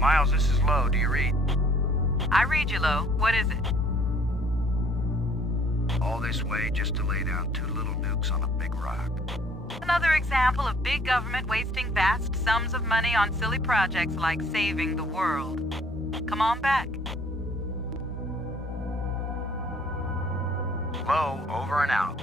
Miles, this is Lowe. Do you read? I read you, Lo. What is it? All this way just to lay down 2 little nukes on a big rock. Another example of big government wasting vast sums of money on silly projects like saving the world. Come on back. Lowe, over and out.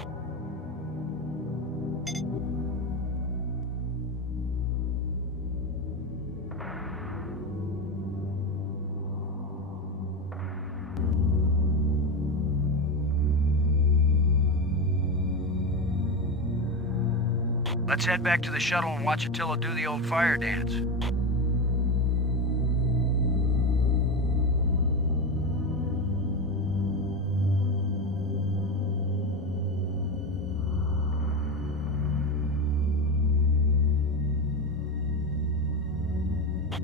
Let's head back to the shuttle and watch Attila do the old fire dance.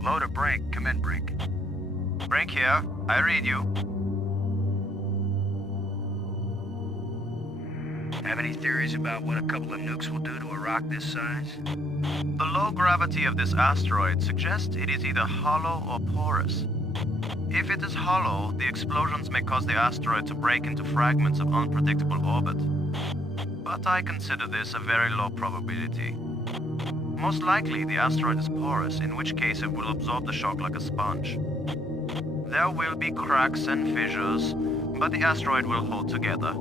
Low to Brink. Come in, Brink. Brink here. I read you. Have any theories about what a couple of nukes will do to a rock this size? The low gravity of this asteroid suggests it is either hollow or porous. If it is hollow, the explosions may cause the asteroid to break into fragments of unpredictable orbit. But I consider this a very low probability. Most likely, the asteroid is porous, in which case it will absorb the shock like a sponge. There will be cracks and fissures, but the asteroid will hold together,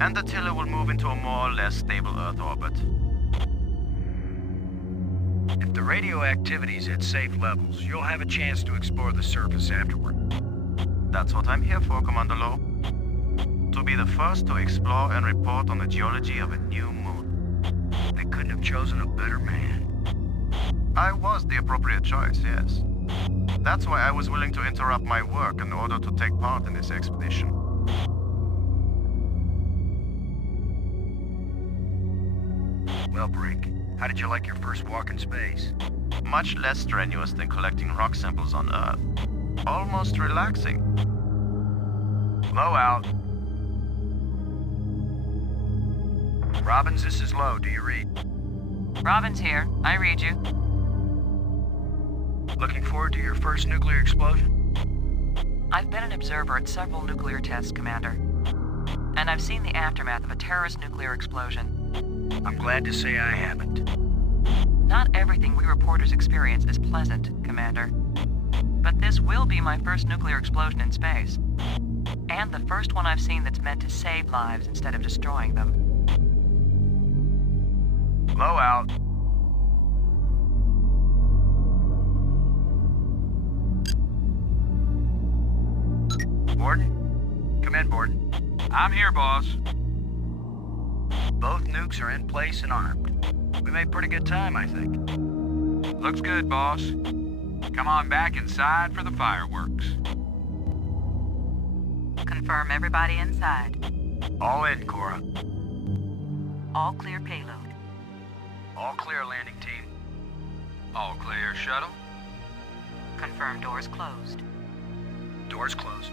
and Attila will move into a more or less stable Earth orbit. If the radioactivity's at safe levels, you'll have a chance to explore the surface afterward. That's what I'm here for, Commander Lowe. To be the first to explore and report on the geology of a new moon. They couldn't have chosen a better man. I was the appropriate choice, yes. That's why I was willing to interrupt my work in order to take part in this expedition. Well, Brink, how did you like your first walk in space? Much less strenuous than collecting rock samples on Earth. Almost relaxing. Low out. Robbins, this is Lowe. Do you read? Robin's here. I read you. Looking forward to your first nuclear explosion? I've been an observer at several nuclear tests, Commander. And I've seen the aftermath of a terrorist nuclear explosion. I'm glad to say I haven't. Not everything we reporters experience is pleasant, Commander. But this will be my first nuclear explosion in space. And the first one I've seen that's meant to save lives instead of destroying them. Low out. Borden? Come in, Borden. I'm here, boss. Both nukes are in place and armed. We made pretty good time, I think. Looks good, boss. Come on back inside for the fireworks. Confirm everybody inside. All in, Cora. All clear payload. All clear, landing team. All clear, shuttle. Confirm doors closed. Doors closed.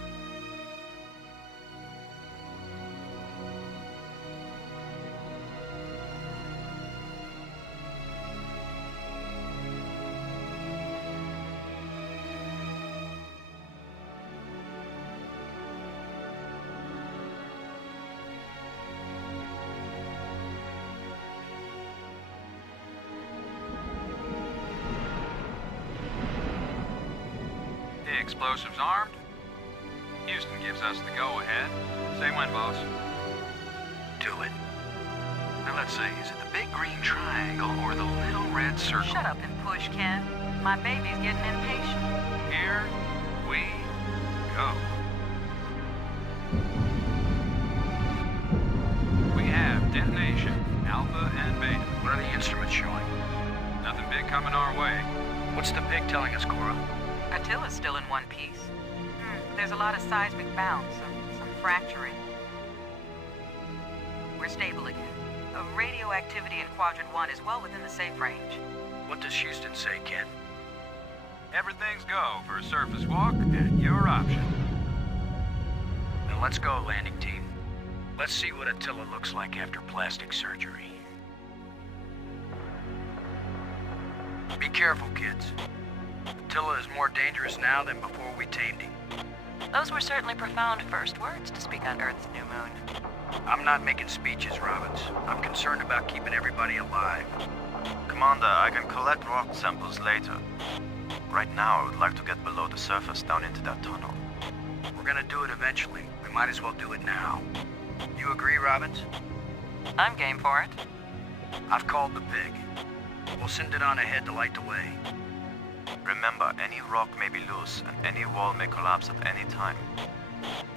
Explosives armed. Houston gives us the go-ahead. Say when, boss. Do it. Now let's see, is it the big green triangle or the little red circle? Shut up and push, Ken. My baby's getting impatient. Here we go. We have detonation, Alpha and Beta. What are the instruments showing? Nothing big coming our way. What's the pig telling us, Cora? Attila's still in one piece. There's a lot of seismic bounce, some fracturing. We're stable again. Radioactivity in Quadrant 1 is well within the safe range. What does Houston say, Ken? Everything's go for a surface walk at your option. Then let's go, landing team. Let's see what Attila looks like after plastic surgery. Be careful, kids. Attila is more dangerous now than before we tamed him. Those were certainly profound first words to speak on Earth's new moon. I'm not making speeches, Robbins. I'm concerned about keeping everybody alive. Commander, I can collect rock samples later. Right now, I would like to get below the surface down into that tunnel. We're gonna do it eventually. We might as well do it now. You agree, Robbins? I'm game for it. I've called the pig. We'll send it on ahead to light the way. Remember, any rock may be loose, and any wall may collapse at any time.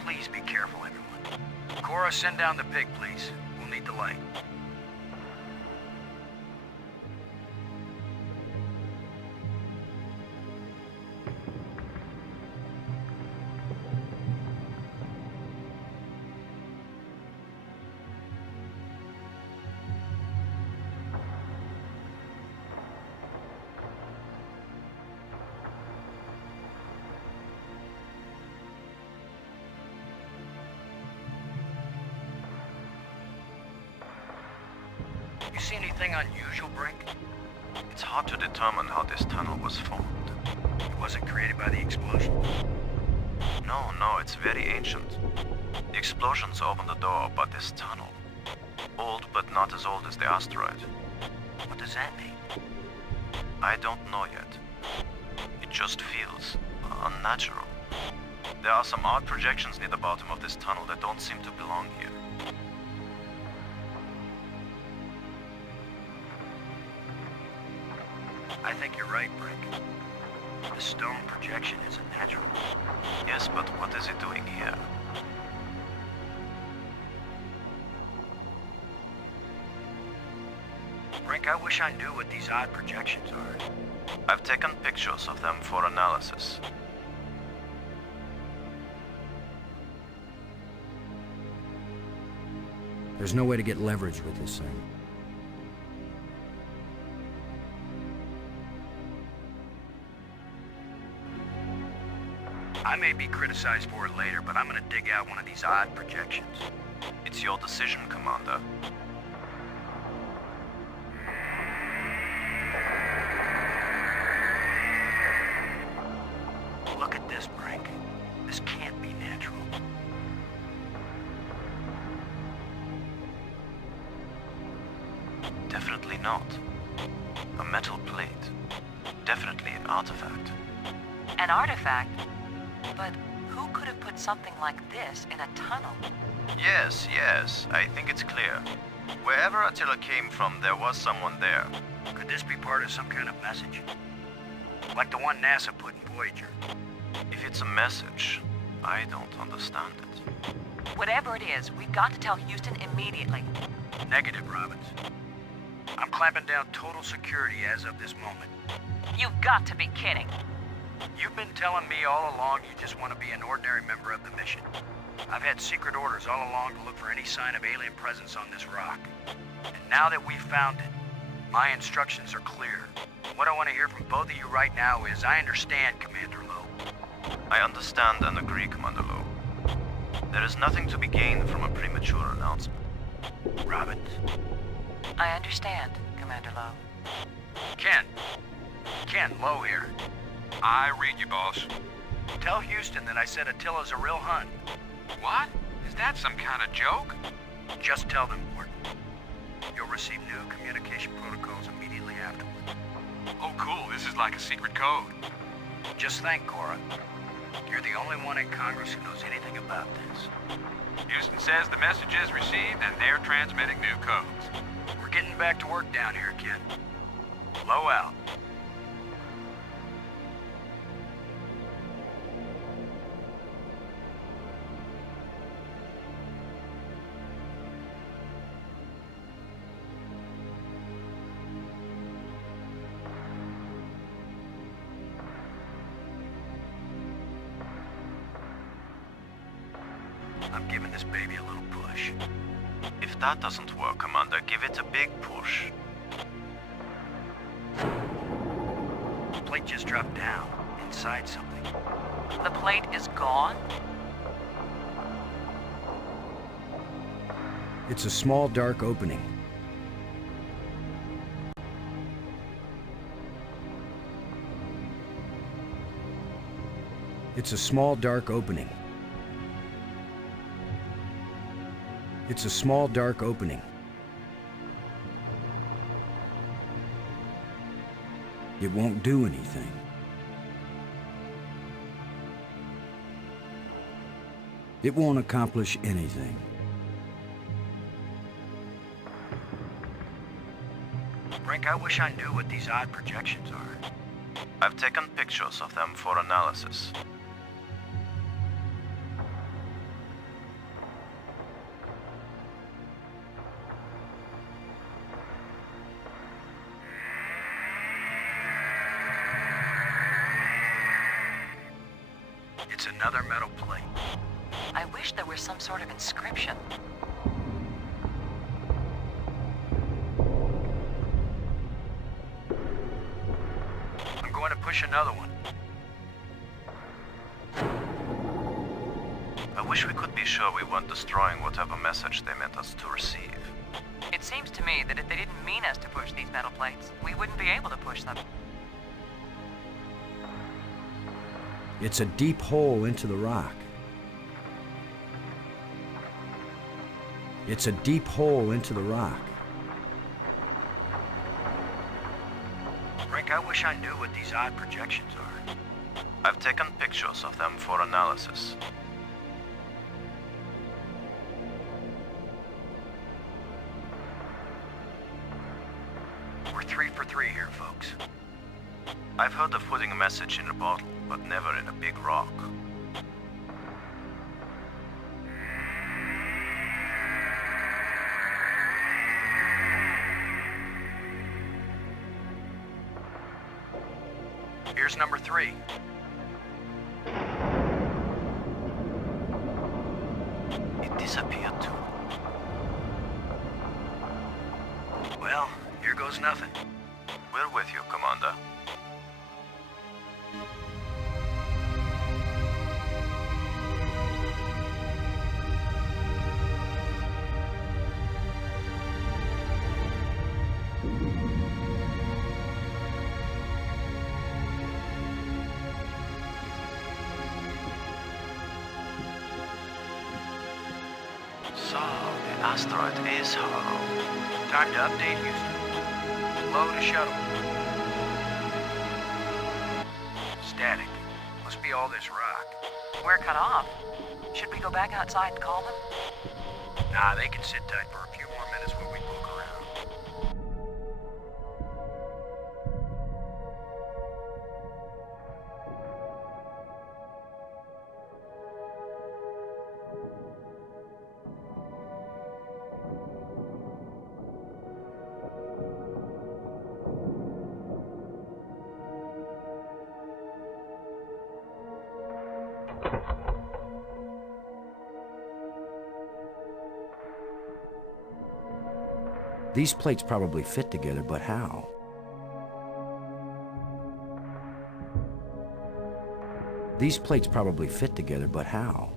Please be careful, everyone. Cora, send down the pig, please. We'll need the light. You see anything unusual, Brink? It's hard to determine how this tunnel was formed. It wasn't created by the explosion. No, it's very ancient. The explosions opened the door, but this tunnel. Old, but not as old as the asteroid. What does that mean? I don't know yet. It just feels unnatural. There are some odd projections near the bottom of this tunnel that don't seem to belong here. I think you're right, Brink. The stone projection isn't natural. Yes, but what is it doing here? Brink, I wish I knew what these odd projections are. I've taken pictures of them for analysis. There's no way to get leverage with this thing. I may be criticized for it later, but I'm gonna dig out one of these odd projections. It's your decision, Commander. Look at this, Brink. This can't be natural. Definitely not. A metal plate. Definitely an artifact. An artifact? But who could have put something like this in a tunnel? Yes, I think it's clear. Wherever Attila came from, there was someone there. Could this be part of some kind of message? Like the one NASA put in Voyager. If it's a message, I don't understand it. Whatever it is, we've got to tell Houston immediately. Negative, Robbins. I'm clamping down total security as of this moment. You've got to be kidding. You've been telling me all along you just want to be an ordinary member of the mission. I've had secret orders all along to look for any sign of alien presence on this rock. And now that we've found it, my instructions are clear. What I want to hear from both of you right now is, I understand, Commander Lowe. I understand and agree, Commander Lowe. There is nothing to be gained from a premature announcement. Robbins? I understand, Commander Lowe. Ken, Lowe here. I read you, boss. Tell Houston that I said Attila's a real Hun. What? Is that some kind of joke? Just tell them, Gordon. You'll receive new communication protocols immediately afterward. Oh, cool. This is like a secret code. Just thank Cora. You're the only one in Congress who knows anything about this. Houston says the message is received and they're transmitting new codes. We're getting back to work down here, Ken. Low out. I'm giving this baby a little push. If that doesn't work, Commander, give it a big push. The plate just dropped down, inside something. The plate is gone? It's a small, dark opening. It's a small dark opening. It's a small dark opening. It won't do anything. It won't accomplish anything. Brink, I wish I knew what these odd projections are. I've taken pictures of them for analysis. It's another metal plate. I wish there was some sort of inscription. I'm going to push another one. I wish we could be sure we weren't destroying whatever message they meant us to receive. It seems to me that if they didn't mean us to push these metal plates, we wouldn't be able to push them. It's a deep hole into the rock. It's a deep hole into the rock. Brink, I wish I knew what these odd projections are. I've taken pictures of them for analysis. We're 3 for 3 here, folks. I've heard of putting a message in a bottle, but never in a big rock. Here's number 3. It disappeared too. Well, here goes nothing. We're with you, Commander. So, the asteroid is hollow. Time to update Houston. Load a shuttle. Static. Must be all this rock. We're cut off. Should we go back outside and call them? Nah, they can sit tight for a few more minutes while we poke around. These plates probably fit together, but how? These plates probably fit together, but how?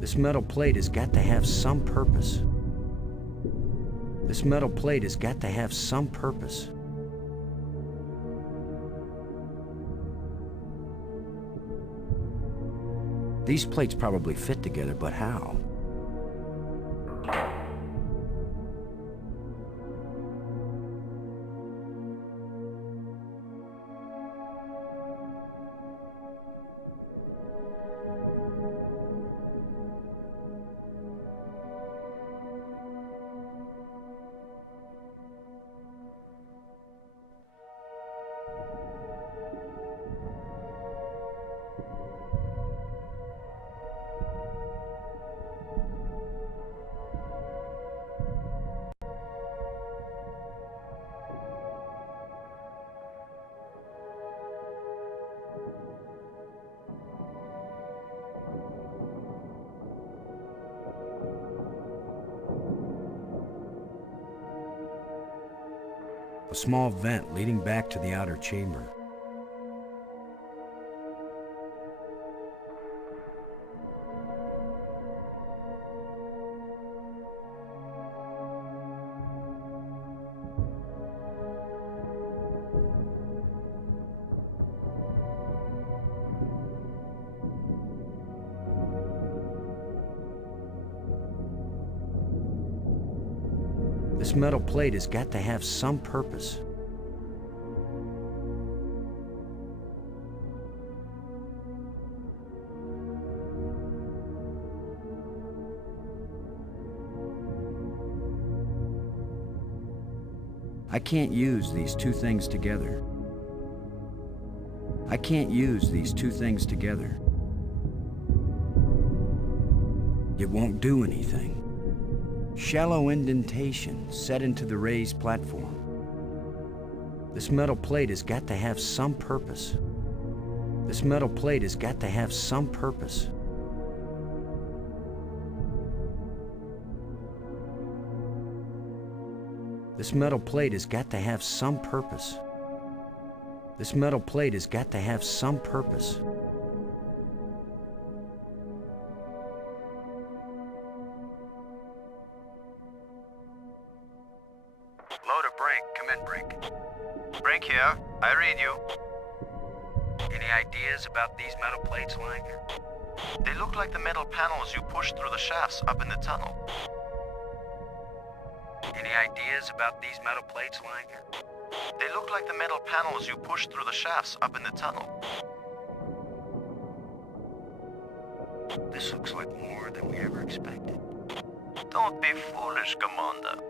This metal plate has got to have some purpose. This metal plate has got to have some purpose. These plates probably fit together, but how? A small vent leading back to the outer chamber. This metal plate has got to have some purpose. I can't use these two things together. I can't use these two things together. It won't do anything. Shallow indentation set into the raised platform. This metal plate has got to have some purpose. This metal plate has got to have some purpose. This metal plate has got to have some purpose. This metal plate has got to have some purpose. Load a Brink. Come in, Brink. Brink here. I read you. Any ideas about these metal plates lying here? They look like the metal panels you pushed through the shafts up in the tunnel. Any ideas about these metal plates lying here? They look like the metal panels you pushed through the shafts up in the tunnel. This looks like more than we ever expected. Don't be foolish, Commander.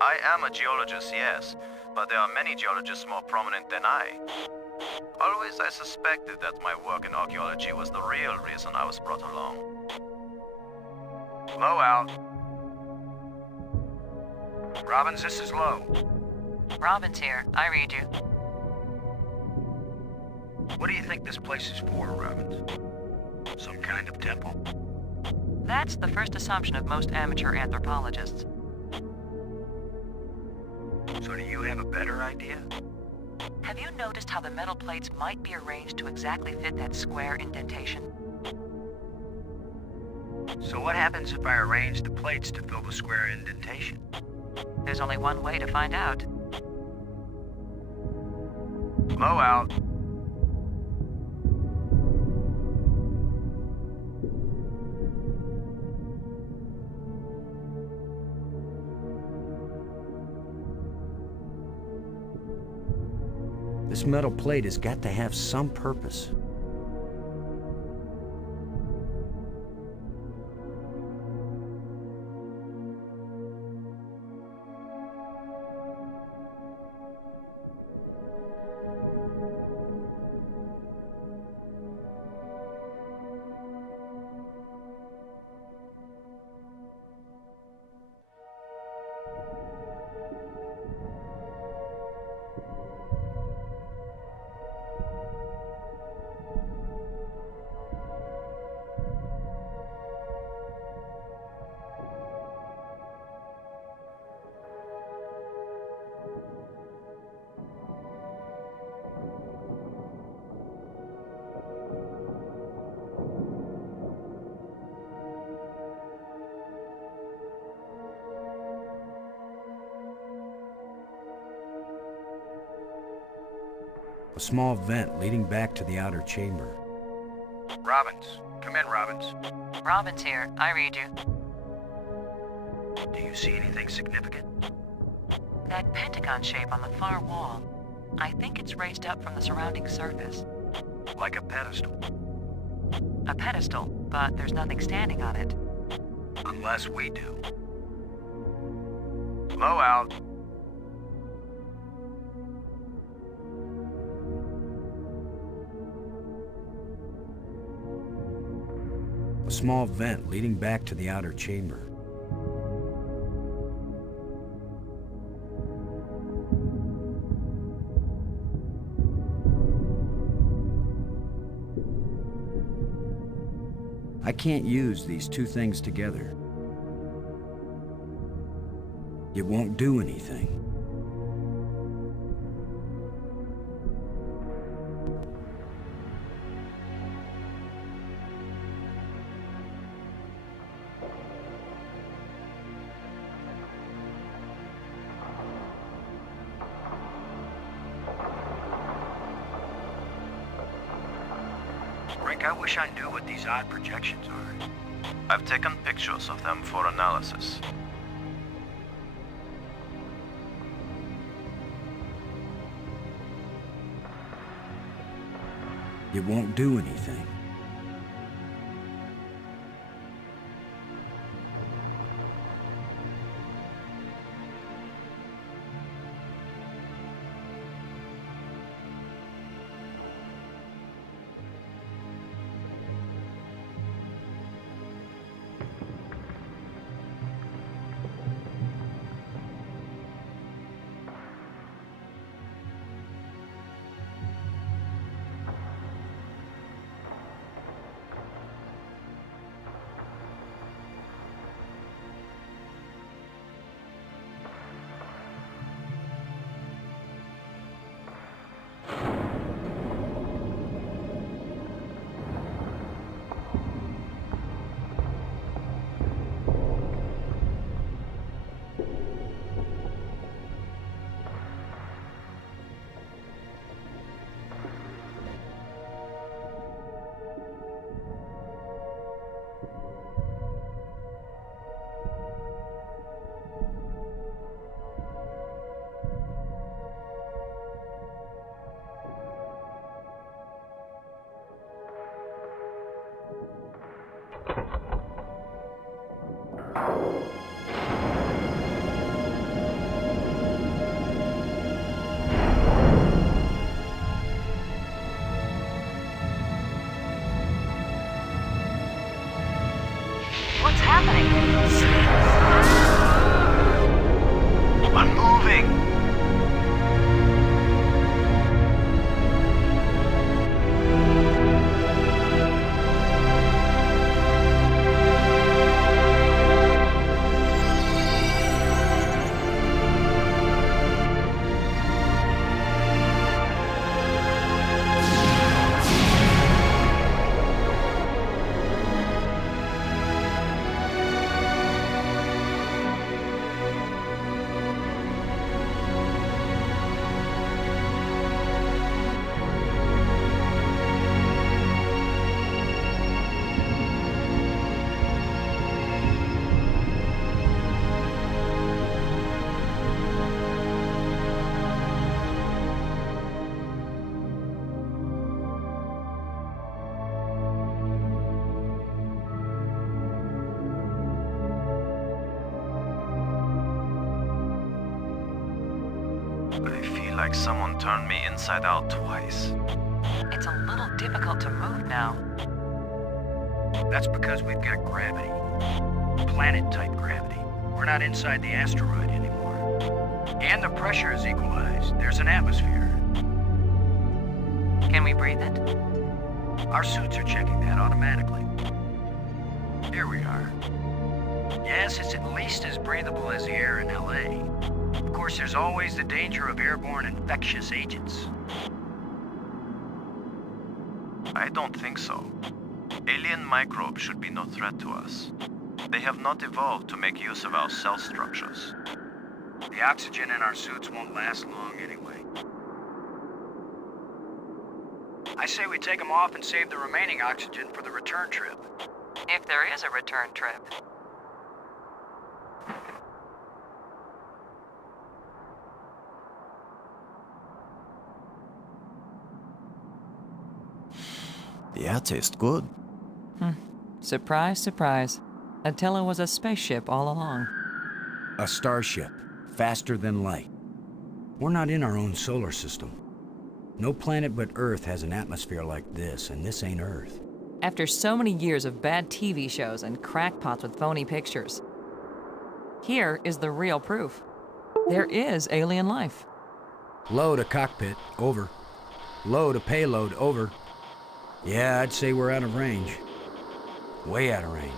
I am a geologist, yes, but there are many geologists more prominent than I. Always I suspected that my work in archaeology was the real reason I was brought along. Low out. Robbins, this is Low. Robbins here. I read you. What do you think this place is for, Robbins? Some kind of temple? That's the first assumption of most amateur anthropologists. So do you have a better idea? Have you noticed how the metal plates might be arranged to exactly fit that square indentation? So what happens if I arrange the plates to fill the square indentation? There's only one way to find out. Low out. This metal plate has got to have some purpose. A small vent leading back to the outer chamber. Robbins. Come in, Robbins. Robbins here. I read you. Do you see anything significant? That pentagon shape on the far wall. I think it's raised up from the surrounding surface. Like a pedestal. A pedestal, but there's nothing standing on it. Unless we do. Low out. A small vent leading back to the outer chamber. I can't use these two things together. It won't do anything. I wish I knew what these odd projections are. I've taken pictures of them for analysis. It won't do anything. What's happening? I'm moving! I feel like someone turned me inside out twice. It's a little difficult to move now. That's because we've got gravity. Planet-type gravity. We're not inside the asteroid anymore. And the pressure is equalized. There's an atmosphere. Can we breathe it? Our suits are checking that automatically. Here we are. Yes, it's at least as breathable as the air in LA. Of course, there's always the danger of airborne infectious agents. I don't think so. Alien microbes should be no threat to us. They have not evolved to make use of our cell structures. The oxygen in our suits won't last long anyway. I say we take them off and save the remaining oxygen for the return trip. If there is a return trip. The air tastes good. Surprise, surprise. Attila was a spaceship all along. A starship, faster than light. We're not in our own solar system. No planet but Earth has an atmosphere like this, and this ain't Earth. After so many years of bad TV shows and crackpots with phony pictures, here is the real proof. There is alien life. Load a cockpit, over. Load a payload, over. Yeah, I'd say we're out of range. Way out of range.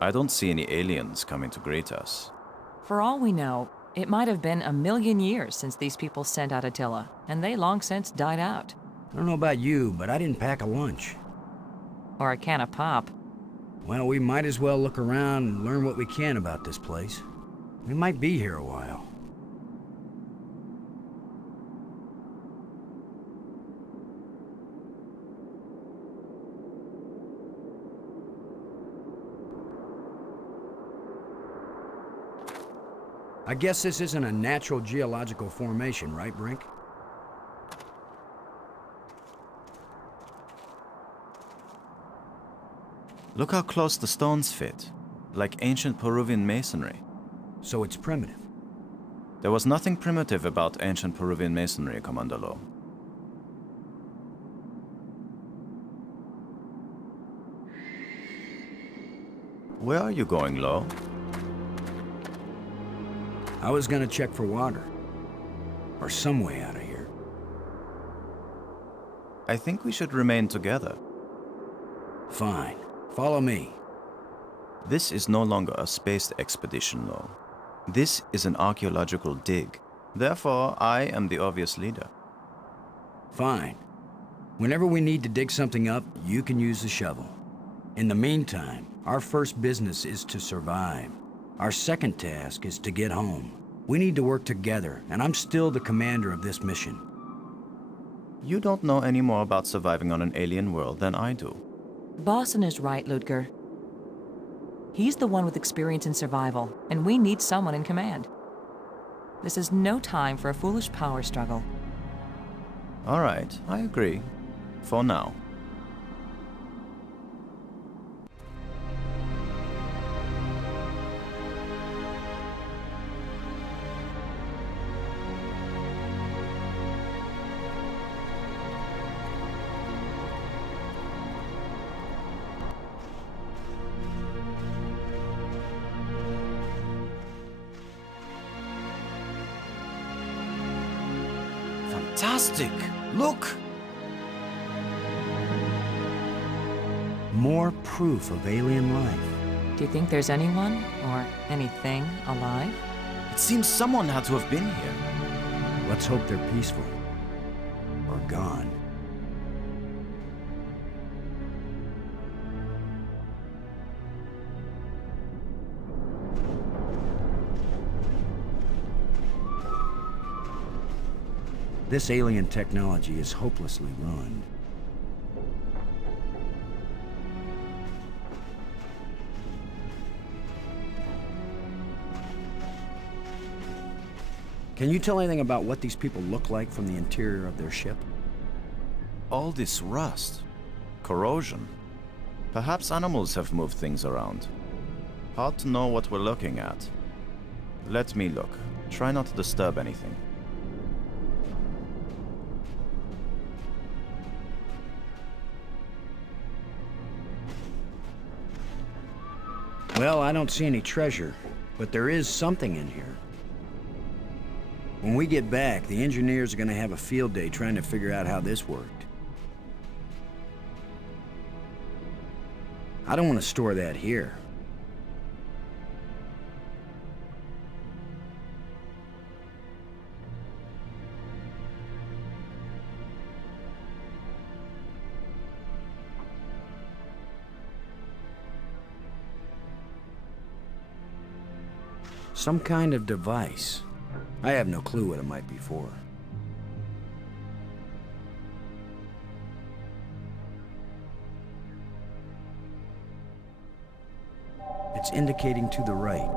I don't see any aliens coming to greet us. For all we know, it might have been 1,000,000 years since these people sent out Attila, and they long since died out. I don't know about you, but I didn't pack a lunch. Or a can of pop. Well, we might as well look around and learn what we can about this place. We might be here a while. I guess this isn't a natural geological formation, right, Brink? Look how close the stones fit, like ancient Peruvian masonry. So it's primitive. There was nothing primitive about ancient Peruvian masonry, Commander Lowe. Where are you going, Lowe? I was gonna check for water. Or some way out of here. I think we should remain together. Fine. Follow me. This is no longer a space expedition, Lowe. This is an archaeological dig. Therefore, I am the obvious leader. Fine. Whenever we need to dig something up, you can use the shovel. In the meantime, our first business is to survive. Our second task is to get home. We need to work together, and I'm still the commander of this mission. You don't know any more about surviving on an alien world than I do. Boston is right, Ludger. He's the one with experience in survival, and we need someone in command. This is no time for a foolish power struggle. All right, I agree. For now. Fantastic! Look! More proof of alien life. Do you think there's anyone, or anything, alive? It seems someone had to have been here. Let's hope they're peaceful. Or gone. This alien technology is hopelessly ruined. Can you tell anything about what these people look like from the interior of their ship? All this rust. Corrosion. Perhaps animals have moved things around. Hard to know what we're looking at. Let me look. Try not to disturb anything. Well, I don't see any treasure, but there is something in here. When we get back, the engineers are gonna have a field day trying to figure out how this worked. I don't want to store that here. Some kind of device. I have no clue what it might be for. It's indicating to the right.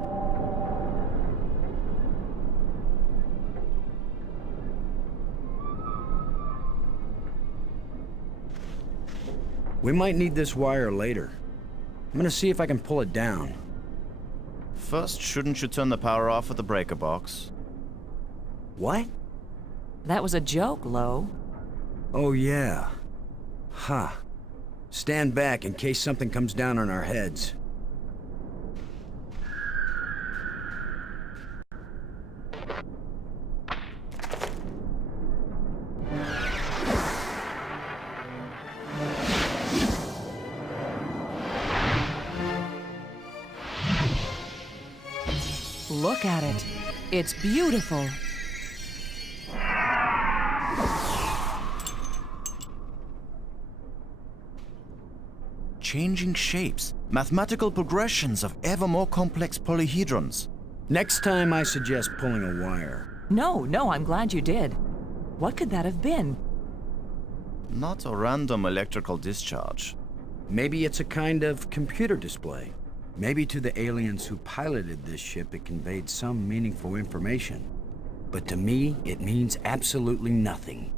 We might need this wire later. I'm gonna see if I can pull it down. First, shouldn't you turn the power off at the breaker box? What? That was a joke, Lowe. Oh, yeah. Ha. Stand back in case something comes down on our heads. Look at it. It's beautiful. Changing shapes, mathematical progressions of ever more complex polyhedrons. Next time I suggest pulling a wire. No, I'm glad you did. What could that have been? Not a random electrical discharge. Maybe it's a kind of computer display. Maybe to the aliens who piloted this ship it conveyed some meaningful information. But to me, it means absolutely nothing.